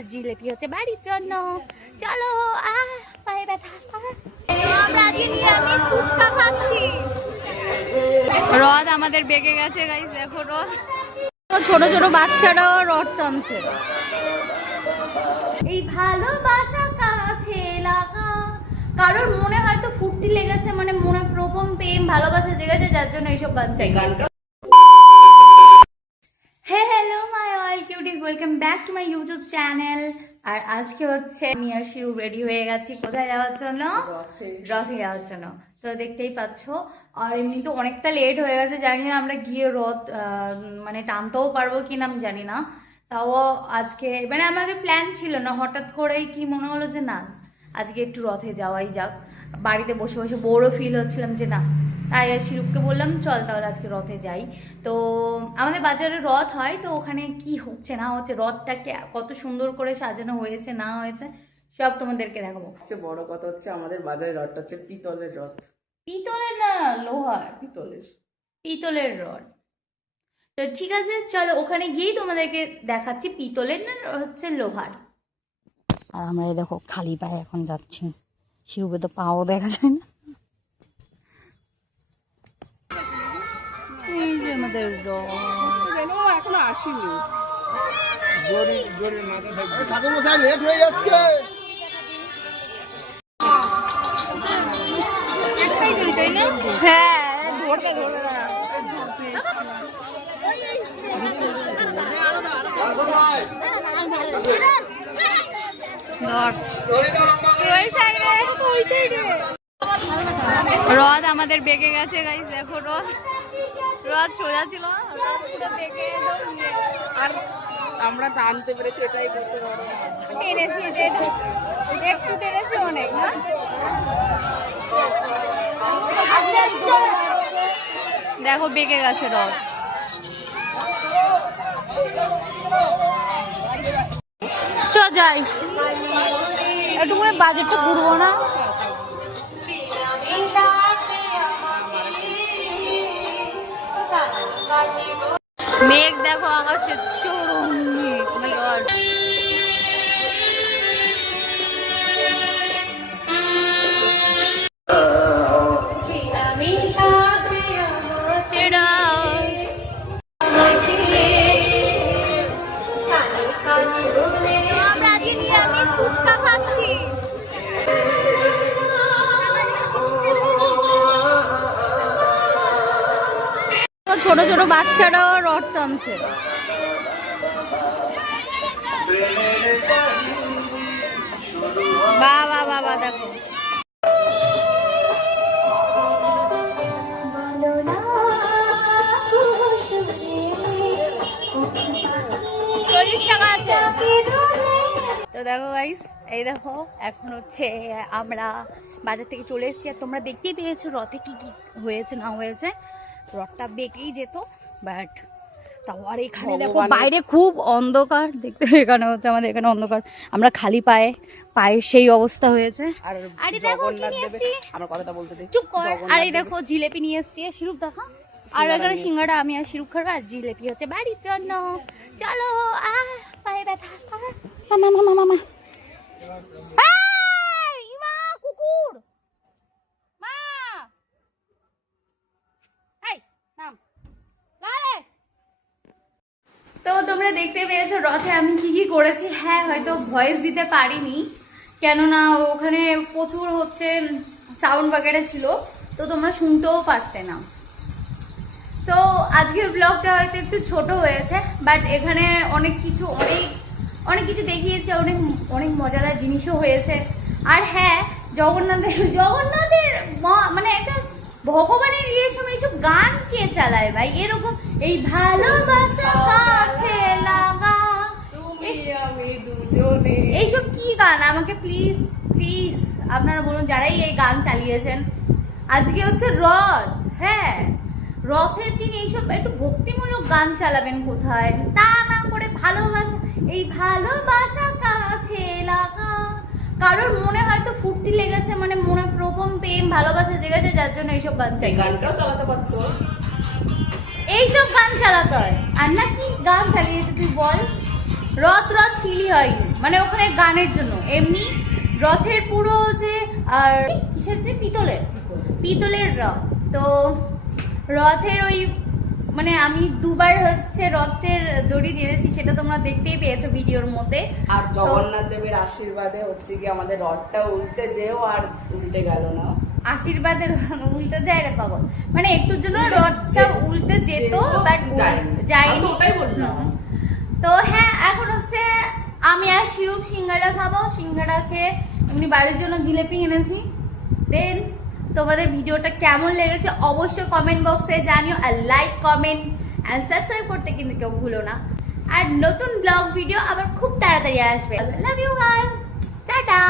আর জিলেপি হচ্ছে বাড়ির জন্য। চলো পায়ে ব্যথা। আমরা আজকে নিরামিষ ফুচকা খাচ্ছি। রথ আমাদের বেঁকে গেছে গাইস, দেখো রথ। ছোট ছোট বাচ্চারাও রথ টানছে। এই ভালোবাসা কাছে লাগা, কারোর মনে হয়তো ফুর্তি লেগেছে, মানে মনে প্রথম প্রেম ভালোবাসা জেগেছে, যার জন্য এইসব গান চাই। Hello my all cuties, welcome back to my YouTube channel. আর আজকে হচ্ছে আমি আর শিউ রেডি হয়ে গেছি কোথায় যাওয়ার জন্য, রথে যাওয়ার জন্য। তো দেখতেই পাচ্ছ, আর এমনি তো অনেকটা লেট হয়ে গেছে, জানি না আমরা গিয়ে রথ মানে টানতেও পারবো কিনা আমি জানি না। তাও আজকে মানে আমাদের প্ল্যান ছিল না, হঠাৎ করেই কি মনে হলো যে না আজকে একটু রথে যাওয়াই যাক। বাড়িতে বসে বসে বোরও ফিল হচ্ছিলাম যে না, তাই শিরুপকে বললাম চল তাহলে আজকে রথে যাই। তো আমাদের বাজারে রথ হয়, তো ওখানে কি হচ্ছে না হচ্ছে, রথটাকে কত সুন্দর করে সাজানো হয়েছে না হয়েছে সব তোমাদেরকে দেখাবো। বড় কথা হচ্ছে আমাদের বাজারে রথটা হচ্ছে পিতলের রথ। পিতলের না লোহার? পিতলের রথ। তো ঠিক আছে চলো ওখানে গিয়েই তোমাদেরকে দেখাচ্ছি পিতলের না হচ্ছে লোহার। আর আমরা এই দেখো খালি পায়ে এখন যাচ্ছি, শিরুপে তো পাও দেখা যায় না। এই যে আমাদের এখনো আসেনি। ঠাকুরমশাই লেট হয়ে যাচ্ছে। একটাই জড়ি তাই না? হ্যাঁ ধরবে দাঁড়া। রথ আমাদের বেঁকে গেছে গাইস, দেখো রথ। রথ সোজা ছিল, রথ পুরো বেঁকে আর আমরা টানতে পেরেছি, এটাই করতে পারবো। টেনেছি, একটু টেনেছি অনেক না। দেখো বেঁকে গেছে রথ। চ যাই একটু করে বাজেটটা ঘুরবো না? মেঘ দেখো আকাশে চরম মেঘ, oh my God। আমরা আজকে নিরামিষ ফুচকা খাচ্ছি। ছোট ছোট বাচ্চারাও রথ টানছে। বাবা বাবা দেখো তো দেখো গাইস, এই দেখো এখন হচ্ছে আমরা বাজার থেকে চলে এসেছি। আর তোমরা দেখতেই পেয়েছো রথে কি কি হয়েছে না হয়েছে। রথটা বেঁকেই যেত, বাট তাও আর এখানে দেখো বাইরে খুব অন্ধকার, দেখতে এখানে হচ্ছে আমাদের এখানে অন্ধকার, আমরা খালি পায়ের সেই অবস্থা হয়েছে। আরে দেখো কি নিয়ে এসেছি, আমার কথাটা বলতে দে, চুপ কর। আর এই দেখো জিলেপি নিয়ে এসেছি, শিরুপ দেখা। আর এখানে সিঙ্গাড়া আমি আর শিরুপ খাবো, আর জিলেপি হচ্ছে বাড়ির জন্য। চলো পায়ে ব্যথা। মামা মামা মামা ইমা কুকুর মা, এই নাম লালে। তো তোমরা দেখতে পেয়েছো রথে আমি কি কি করেছি। হ্যাঁ হয়তো ভয়েস দিতে পারিনি, কেননা ওখানে প্রচুর হচ্ছে সাউন্ড বাগেরা ছিল, তো তোমরা শুনতেও পারতে না। তো আজকের ব্লগটা হয়তো একটু ছোট হয়েছে, বাট এখানে অনেক কিছু দেখিয়েছে, অনেক মজাদার জিনিসও হয়েছে। আর হ্যাঁ জগন্নাথের মানে একটা ভগবানের ইয়ের সময় এইসব গান কে চালায় ভাই এরকম, এই ভালোবাসা কাছে লাগা, এইসব কি গান? আমাকে প্লিজ আপনারা বলুন যারাই এই গান চালিয়েছেন। আজকে হচ্ছে রথ, হ্যাঁ রথের দিন এইসব একটু ভক্তিমূলক গান চালাবেন কোথায়, তা না করে ভালোবাসা, এই ভালোবাসা কাছে লাগা, কারোর মনে হয়তো ফুর্তি লেগেছে, মানে মনে প্রথম প্রেম ভালোবাসা জেগেছে, যার জন্য এইসব গান চাই। গানটাও চালাতে পারতো, এইসব গান চালাতে হয়। আর না কি গান চালিয়েছে তুই বল? রথ ফিলই হয়নি। মানে ওখানে গানের জন্য। এমনি রথের পুরো যে আর কিসের যে পিতলের রথ। তো রথের ওই মানে আমি দুবার হচ্ছে রথের দড়ি টেনেছি, সেটা তোমরা দেখতেই পেয়েছো ভিডিওর মধ্যে। আর জগন্নাথ দেবের আশীর্বাদে হচ্ছে কি আমাদের রথটা উল্টে যেও আর উল্টে গেল না। আশীর্বাদের উল্টে যায় রে পাগল, মানে একটুর জন্য রথটা উল্টে যেত বাট যায়নি। ওটাই বললাম। তো হ্যাঁ, এখন হচ্ছে আমি আর শিরূপ সিঙ্গারা খাবো। সিঙ্গারা খেয়ে এমনি বাড়ির জন্য জিলেপি এনেছি। দেন তোমাদের ভিডিওটা কেমন লেগেছে অবশ্যই কমেন্ট বক্সে জানিও, আর লাইক কমেন্ট অ্যান্ড সাবস্ক্রাইব করতে কিন্তু কেউ ভুলো না। আর নতুন ব্লগ ভিডিও আবার খুব তাড়াতাড়ি আসবে। Love you guys, tata.